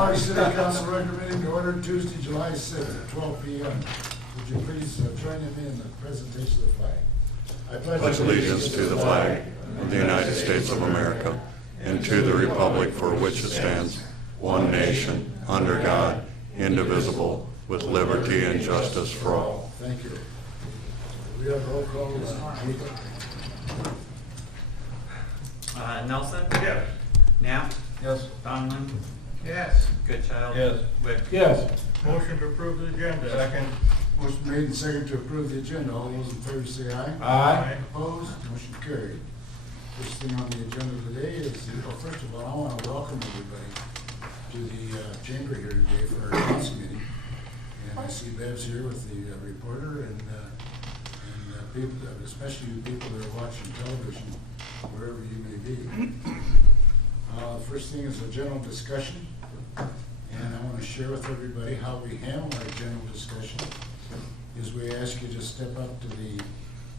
Lamar City Council recommending to order Tuesday, July 6th at 12 p.m. Would you please join me in the presentation of the flag? I Pledge allegiance to the flag of the United States of America and to the republic for which it stands, one nation, under God, indivisible, with liberty and justice for all. Thank you. We have roll call. Nelson? Yes. Knapp? Yes. Donlin? Yes. Goodchild? Yes. Wick? Yes. Motion to approve the agenda. Second. Motion made and seconded to approve the agenda. All those in favor say aye. Aye. Opposed? Motion carried. First thing on the agenda today is, well, first of all, I want to welcome everybody to the chamber here today for our council meeting. And I see Bev's here with the reporter and people, especially you people that are watching television, wherever you may be. First thing is a general discussion. And I want to share with everybody how we handle our general discussion. Is we ask you to step up to the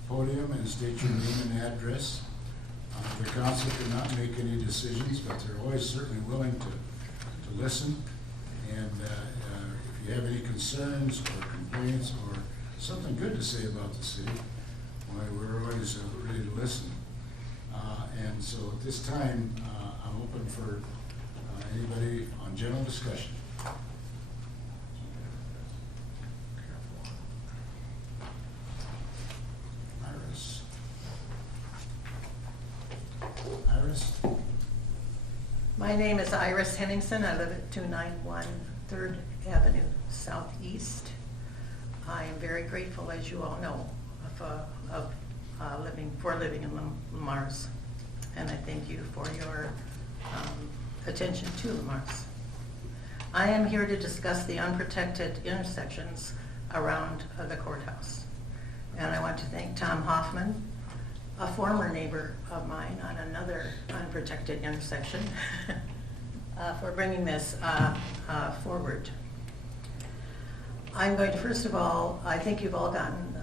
podium and state your name and address. The council cannot make any decisions, but they're always certainly willing to listen. And if you have any concerns or complaints or something good to say about the city, why, we're always ready to listen. And so at this time, I'm open for anybody on general discussion. Iris? My name is Iris Henningsen. I live at 291 3rd Avenue Southeast. I am very grateful, as you all know, of living in Lamar's. And I thank you for your attention to Lamar's. I am here to discuss the unprotected intersections around the courthouse. And I want to thank Tom Hoffman, a former neighbor of mine on another unprotected intersection, for bringing this forward. I'm going to, first of all, I think you've all gotten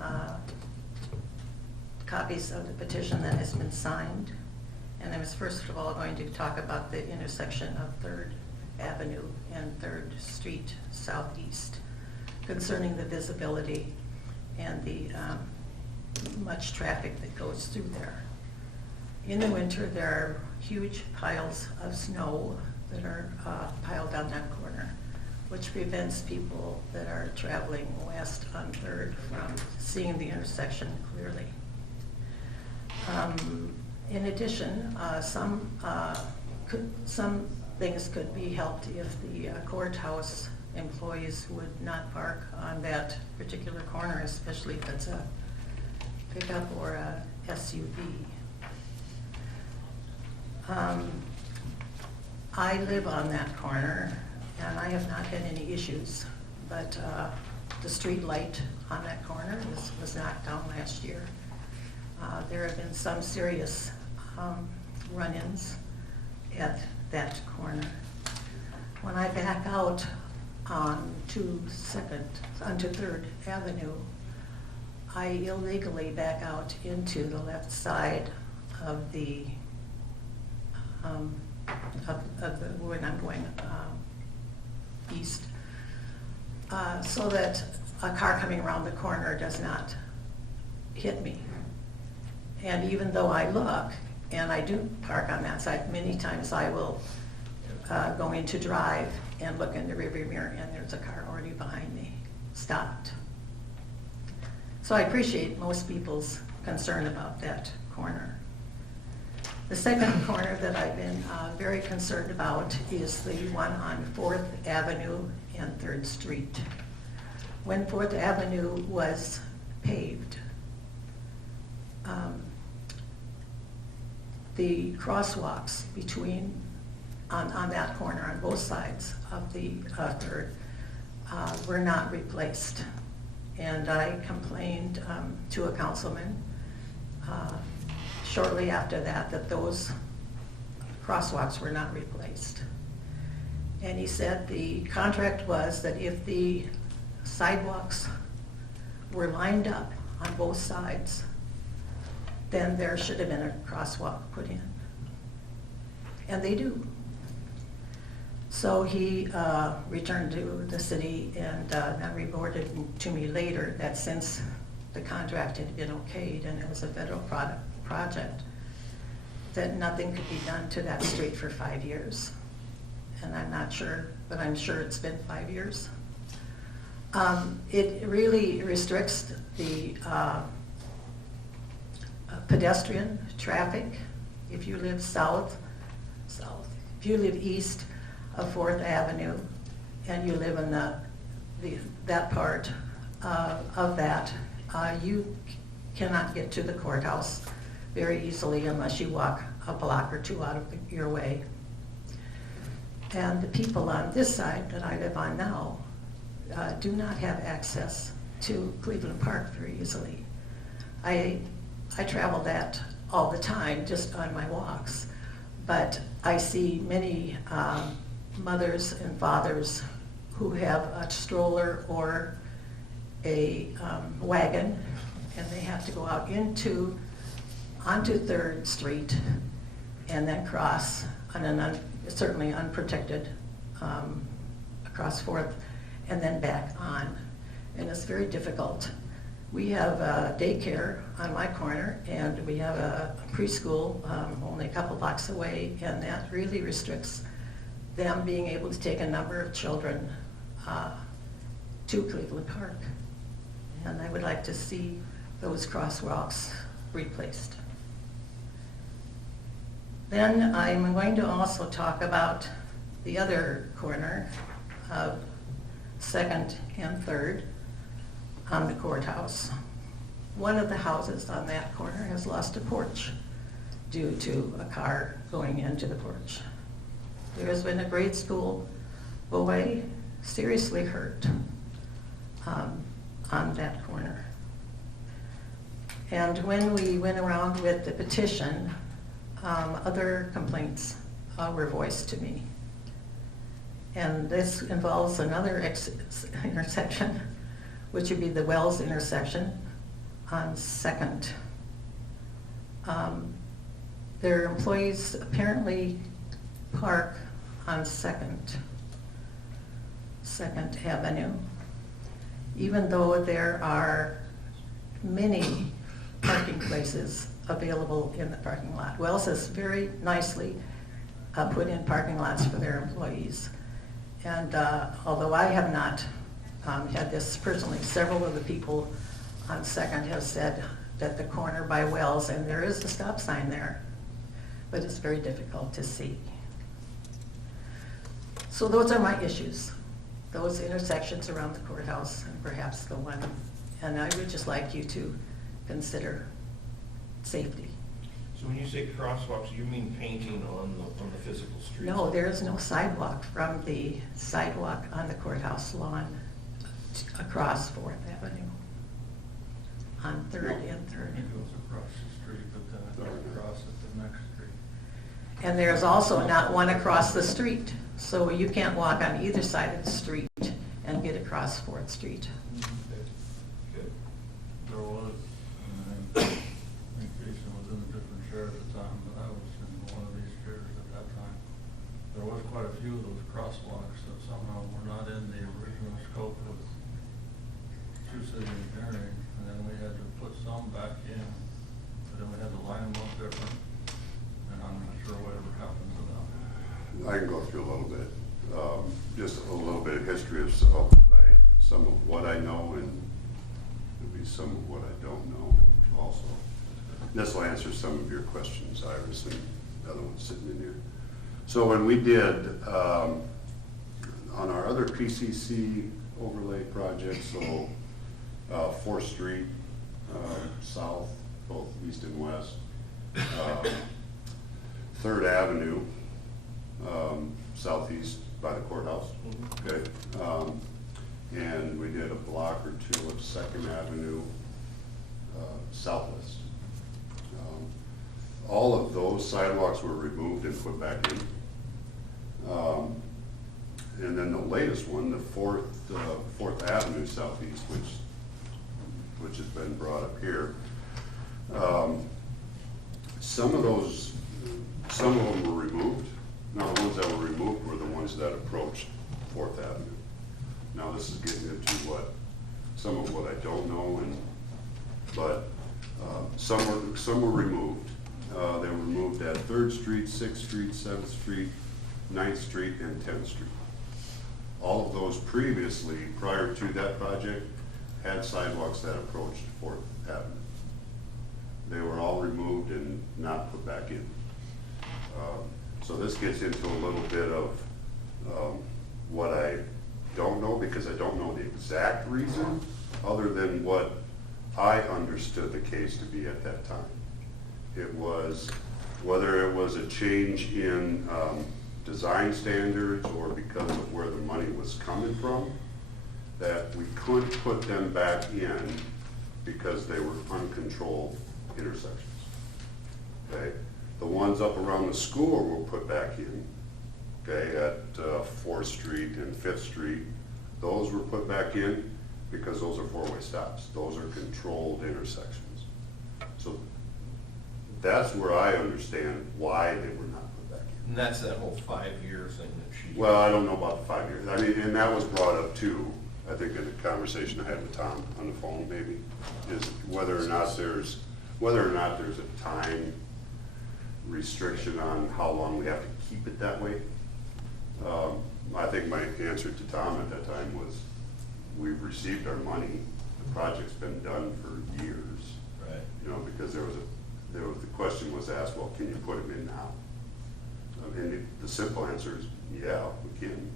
copies of the petition that has been signed. And I was first of all going to talk about the intersection of 3rd Avenue and 3rd Street Southeast concerning the visibility and the much traffic that goes through there. In the winter, there are huge piles of snow that are piled on that corner, which prevents people that are traveling west on 3rd from seeing the intersection clearly. In addition, some things could be helped if the courthouse employees would not park on that particular corner, especially if it's a pickup or a SUV. I live on that corner and I have not had any issues, but the street light on that corner was knocked down last year. There have been some serious run-ins at that corner. When I back out onto 3rd Avenue, I illegally back out into the left side of the when I'm going east, so that a car coming around the corner does not hit me. And even though I look, and I do park on that side, many times I will go in to drive and look in the rearview mirror and there's a car already behind me, stopped. So I appreciate most people's concern about that corner. The second corner that I've been very concerned about is the one on 4th Avenue and 3rd Street. When 4th Avenue was paved, the crosswalks on that corner on both sides of the 3rd were not replaced. And I complained to a councilman shortly after that those crosswalks were not replaced. And he said the contract was that if the sidewalks were lined up on both sides, then there should have been a crosswalk put in. And they do. So he returned to the city and then reported to me later that since the contract had been okayed and it was a federal project, that nothing could be done to that street for 5 years. And I'm not sure, but I'm sure it's been 5 years. It really restricts the pedestrian traffic. If you live if you live east of 4th Avenue and you live in that part of that, you cannot get to the courthouse very easily unless you walk a block or two out of your way. And the people on this side that I live on now do not have access to Cleveland Park very easily. I travel that all the time just on my walks, but I see many mothers and fathers who have a stroller or a wagon, and they have to go out onto 3rd Street and then cross on an certainly unprotected across 4th and then back on. And it's very difficult. We have daycare on my corner, and we have a preschool only a couple blocks away, and that really restricts them being able to take a number of children to Cleveland Park. And I would like to see those crosswalks replaced. Then I'm going to also talk about the other corner of 2nd and 3rd on the courthouse. One of the houses on that corner has lost a porch due to a car going into the porch. There has been a grade school boy seriously hurt on that corner. And when we went around with the petition, other complaints were voiced to me. And this involves another intersection, which would be the Wells intersection on 2nd. Their employees apparently park on 2nd Avenue, even though there are many parking places available in the parking lot. Wells has very nicely put in parking lots for their employees. And although I have not had this personally, several of the people on 2nd have said that the corner by Wells, and there is a stop sign there, but it's very difficult to see. So those are my issues, those intersections around the courthouse and perhaps the one, and I would just like you to consider safety. So when you say crosswalks, you mean painting on the physical streets? No, there is no sidewalk from the sidewalk on the courthouse lawn across 4th Avenue on 3rd and 3rd. It goes across the street, but then it goes across at the next street. And there's also not one across the street, so you can't walk on either side of the street and get across 4th Street. Good. There was, I think Jason was in a different chair at the time, but I was in one of these chairs at that time. There was quite a few of those crosswalks that somehow were not in the original scope of Sioux City Engineering, and then we had to put some back in, but then we had to line them up different, and I'm not sure whatever happened to them. I can go through a little bit, just a little bit of history of some of what I know and maybe some of what I don't know also. This will answer some of your questions, Iris, and the other one's sitting in here. So when we did, on our other PCC overlay projects, so 4th Street, south, both east and west, 3rd Avenue, southeast by the courthouse, okay? And we did a block or two of 2nd Avenue, southwest. All of those sidewalks were removed and put back in. And then the latest one, the 4th Avenue southeast, which has been brought up here. Some of them were removed. Now, the ones that were removed were the ones that approached Fourth Avenue. Now, this is getting into some of what I don't know, but some were removed. They were removed at 3rd Street, 6th Street, 7th Street, 9th Street, and 10th Street. All of those previously, prior to that project, had sidewalks that approached Fourth Avenue. They were all removed and not put back in. So this gets into a little bit of what I don't know, because I don't know the exact reason, other than what I understood the case to be at that time. It was, whether it was a change in design standards or because of where the money was coming from, that we could put them back in because they were uncontrolled intersections. Okay? The ones up around the school were put back in, okay, at 4th Street and 5th Street. Those were put back in because those are four-way stops. Those are controlled intersections. So that's where I understand why they were not put back in. And that's that whole 5-year thing that she. Well, I don't know about the 5 years. I mean, and that was brought up too, I think in a conversation I had with Tom on the phone maybe, is whether or not there's a time restriction on how long we have to keep it that way. I think my answer to Tom at that time was, we've received our money, the project's been done for years. Right. You know, because the question was asked, well, can you put them in now? And the simple answer is, yeah, we can.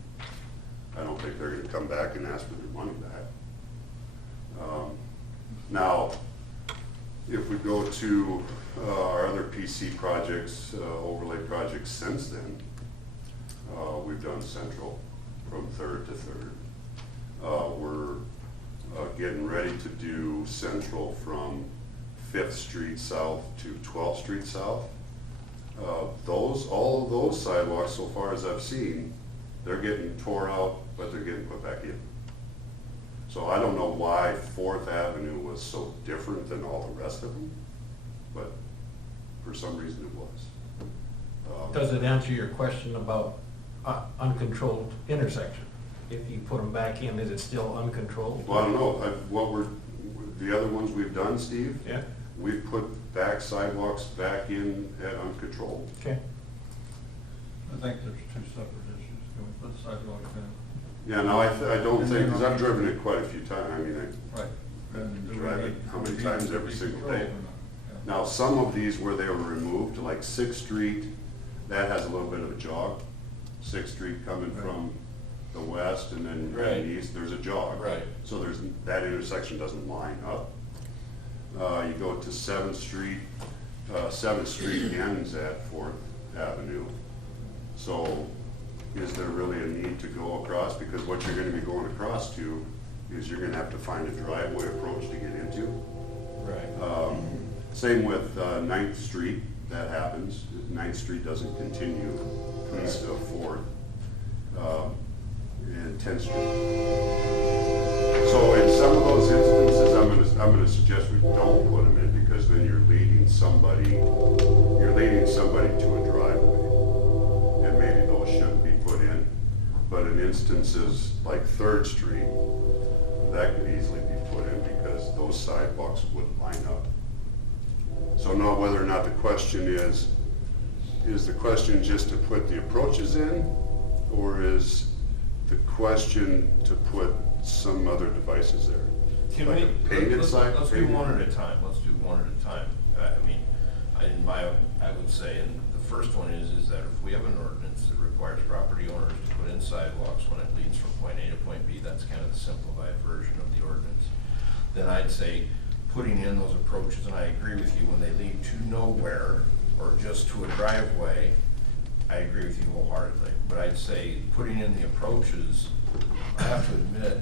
I don't think they're gonna come back and ask for their money back. Now, if we go to our other PC projects, overlay projects since then, we've done Central from 3rd to 3rd. We're getting ready to do Central from 5th Street South to 12th Street South. All of those sidewalks, so far as I've seen, they're getting tore out, but they're getting put back in. So I don't know why 4th Avenue was so different than all the rest of them, but for some reason it was. Does it answer your question about uncontrolled intersection? If you put them back in, is it still uncontrolled? Well, I don't know. The other ones we've done, Steve? Yeah. We've put back sidewalks back in at uncontrolled. Okay. I think there's two separate issues. Can we put sidewalks in? Yeah, no, I don't think, because I've driven it quite a few times. I mean, Right. And do we Drive it need- how many do we times need to every be single controlled day? or not? Yeah. now some of these where they were removed, like 6th Street, that has a little bit of a jog. 6th Street coming from the west and then Right. heading east, there's a jog. Right. So that intersection doesn't line up. You go to 7th Street, 7th Street ends at 4th Avenue. So is there really a need to go across? Because what you're gonna be going across to is you're gonna have to find a driveway approach to get into. Right. Same with 9th Street, that happens. 9th Street doesn't continue east of 4th. And 10th Street. So in some of those instances, I'm gonna suggest we don't put them in, because then you're leading somebody to a driveway. And maybe those shouldn't be put in. But in instances like 3rd Street, that could easily be put in because those sidewalks wouldn't line up. So now whether or not the question is the question just to put the approaches in, or is the question to put some other devices there? Can Like we, a painted let's side? do painted- one at a time, let's do one at a time. I mean, I would say, and the first one is that if we have an ordinance that requires property owners to put in sidewalks when it leads from point A to point B, that's kind of the simplified version of the ordinance. Then I'd say putting in those approaches, and I agree with you, when they lead to nowhere or just to a driveway, I agree with you wholeheartedly. But I'd say putting in the approaches, I have to admit,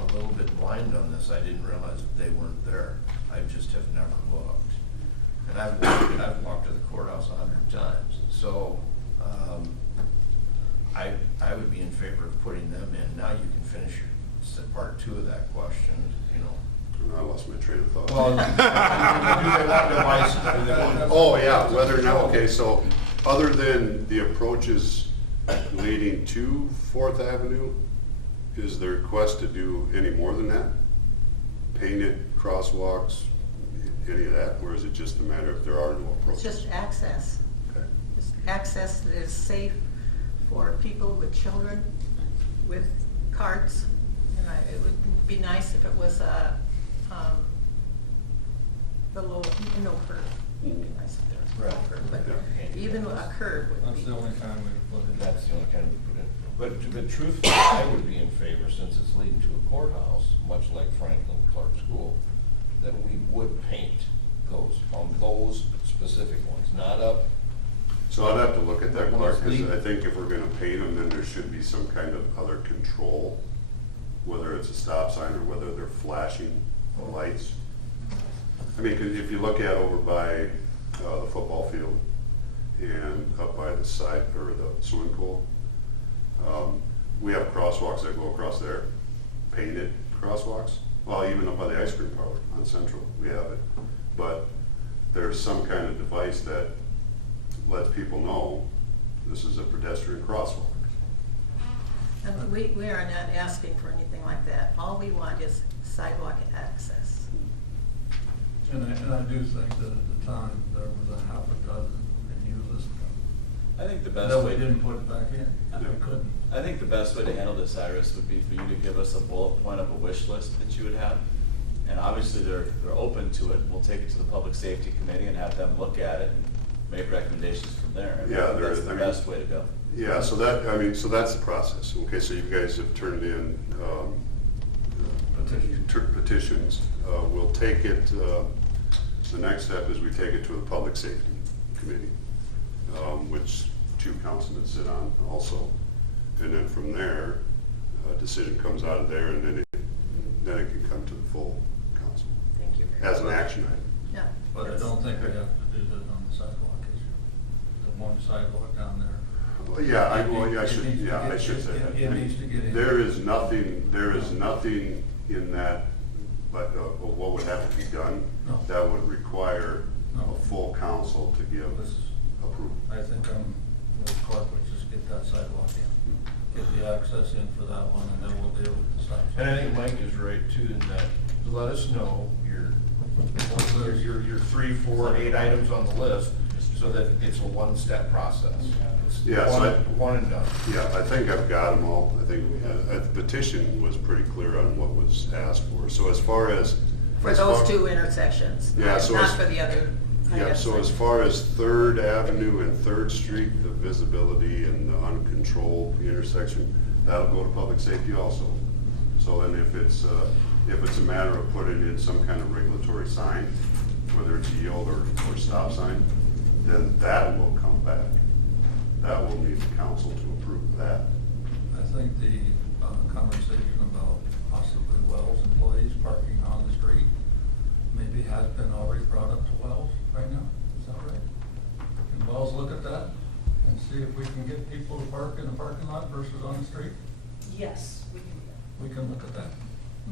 I'm a little bit blind on this. I didn't realize that they weren't there. I just have never looked. And I've walked to the courthouse 100 times. So I would be in favor of putting them in. Now you can finish part 2 of that question, you know. I lost my train of thought. Well, do they want devices? Do they want- Oh, yeah, whether or not, okay, so Other than the approaches leading to Fourth Avenue, is the request to do any more than that? Painted crosswalks, any of that, or is it just a matter of there are no It's approaches? just access. Okay. Just access that is safe for people with children, with carts. And it would be nice if it was a little, no curb. It'd be nice if there was no Right. curb, but Yeah. even a curb would That's be. the only time we put it. That's the only kind we put in. But truthfully, I would be in favor, since it's leading to a courthouse, much like Franklin Clark School, that we would paint those, on those specific ones, not up. So I'd have to look at that, Well, Clark, it's because legal. I think if we're gonna paint them, then there should be some kind of other control, whether it's a stop sign or whether they're flashing lights. I mean, 'cause if you look at over by, the football field and up by the side, or the swimming pool, we have crosswalks that go across there, painted crosswalks. Well, even up by the ice cream parlor on Central, we have it. But there's some kind of device that lets people know this is a pedestrian crosswalk. And we are not asking for anything like that. All we want is sidewalk access. And I do think that at the time, there was a half a dozen that used this. I think the best That we way, didn't put it back in, we couldn't. I think the best way to handle this, Iris, would be for you to give us a bullet point of a wish list that you would have. And obviously, they're open to it. We'll take it to the Public Safety Committee and have them look at it and make recommendations from there. And Yeah, that's the I mean- best way to go. Yeah, so that, I mean, so that's the process. Okay, so you guys have turned in, petitions. We'll take it, the next step is we take it to the Public Safety Committee, which 2 councilmen sit on also. And then from there, a decision comes out of there, and then it can come to the full council Thank you very as much. an action item. Yeah. But I don't think we have to do that on the sidewalk issue. The one sidewalk down there. Well, yeah, I should say that. It needs to get in. There is nothing in that, but what would have to be done, No. that would require No. a full council to give This is- approval. I think with Clark, would just get that sidewalk in, get the access in for that one, and then we'll deal with the stop sign. And I think Mike is right too, in that, let us know your 3, 4, 8 items on the list, so that it's a one-step process. It's Yeah, so one and done. Yeah, I think I've got them all. I think the petition was pretty clear on what was asked for. So as far as. For as those far- 2 intersections, Yeah, so not as- for the other. I Yeah, guess, so as far as Third Avenue and Third Street, the visibility and the uncontrolled intersection, that'll go to public safety also. So then if it's a matter of putting in some kind of regulatory sign, whether it's yield or stop sign, then that will come back. That will need the council to approve that. I think the conversation about possibly Wells employees parking on the street maybe has been already brought up to Wells right now, is that right? Can Wells look at that and see if we can get people to park in the parking lot versus on the street? Yes, we can do that. We can look at that.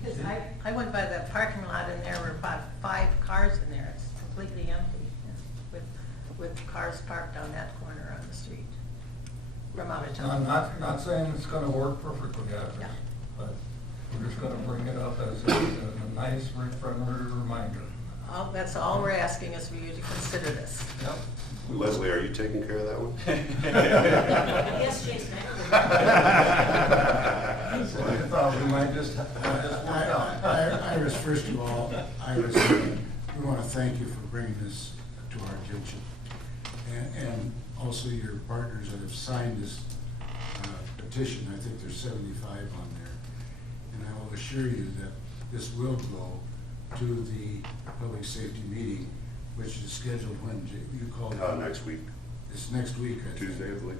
Because I went by that parking lot and there were about 5 cars in there. It's completely empty with cars parked on that corner on the street from out of I'm town. not saying it's gonna work perfectly, Iris, Yeah. but we're just gonna bring it up as a nice, friendly reminder. That's all we're asking is for you to consider this. Yep. Leslie, are you taking care of that one? Yes, Jason. So I thought we might just work out. Iris, first of all, Iris, we want to thank you for bringing this to our attention. And also your partners that have signed this petition, I think there's 75 on there. And I will assure you that this will go to the public safety meeting, which is scheduled when, you called it? Next week, It's next week, I think. Tuesday, I believe.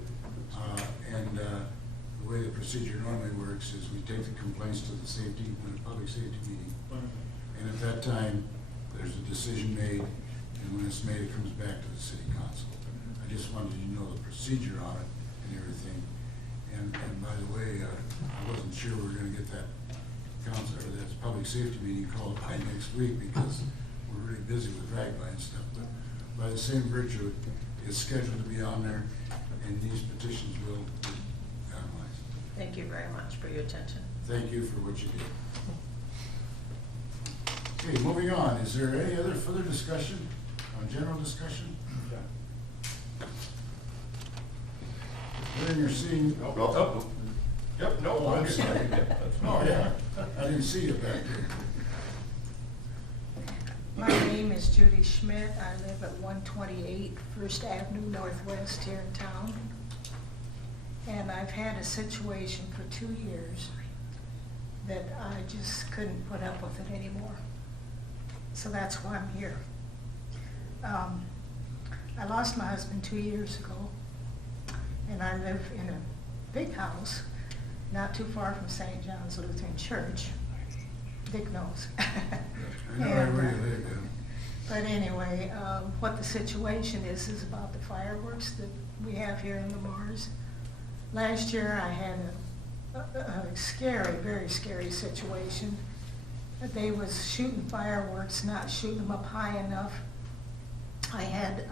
And the way the procedure normally works is we take the complaints to the public safety meeting. And at that time, there's a decision made, and when it's made, it comes back to the city council. I just wanted you to know the procedure on it and everything. And by the way, I wasn't sure we were gonna get that council, or that public safety meeting called by next week, because we're really busy with drag-by and stuff. But by the same virtue, is scheduled to be on there, and these petitions will be analyzed. Thank you very much for your attention. Thank you for what you did. Okay, moving on, is there any other further discussion, general discussion? Then you're seeing, Oh, Yep, no, oh, I'm I'm sorry. sorry. That's Oh, fine. yeah, I didn't see you back there. My name is Judy Schmidt. I live at 128 First Avenue Northwest here in town. And I've had a situation for 2 years that I just couldn't put up with it anymore. So that's why I'm here. I lost my husband 2 years ago, and I live in a big house not too far from St. John's Lutheran Church. Dick knows. I know right where you live, yeah. But anyway, what the situation is about the fireworks that we have here in Lamars. Last year, I had a scary, very scary situation. They was shooting fireworks, not shooting them up high enough. I had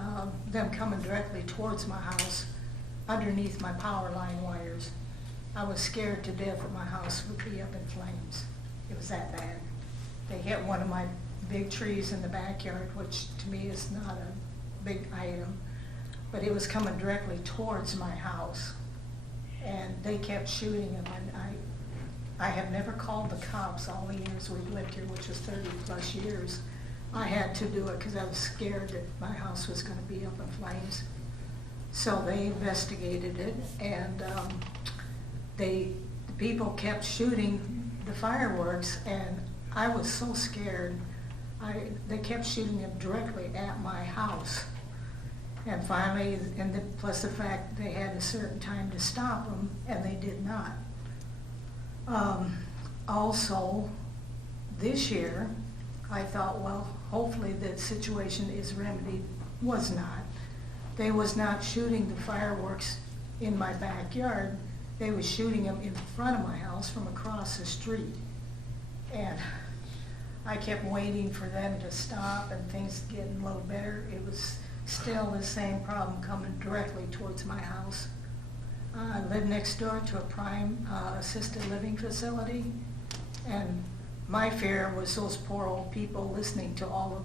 them coming directly towards my house, underneath my power line wires. I was scared to death that my house would be up in flames. It was that bad. They hit one of my big trees in the backyard, which to me is not a big item, but it was coming directly towards my house. And they kept shooting them, and I have never called the cops all the years we've lived here, which was 30+ years. I had to do it because I was scared that my house was going to be up in flames. So they investigated it, and the people kept shooting the fireworks, and I was so scared. They kept shooting them directly at my house. And finally, plus the fact they had a certain time to stop them, and they did not. Also, this year, I thought, well, hopefully the situation is remedied. Was not. They was not shooting the fireworks in my backyard. They was shooting them in front of my house from across the street. And I kept waiting for them to stop, and things getting a little better. It was still the same problem coming directly towards my house. I live next door to a prime assisted living facility, and my fear was those poor old people listening to all of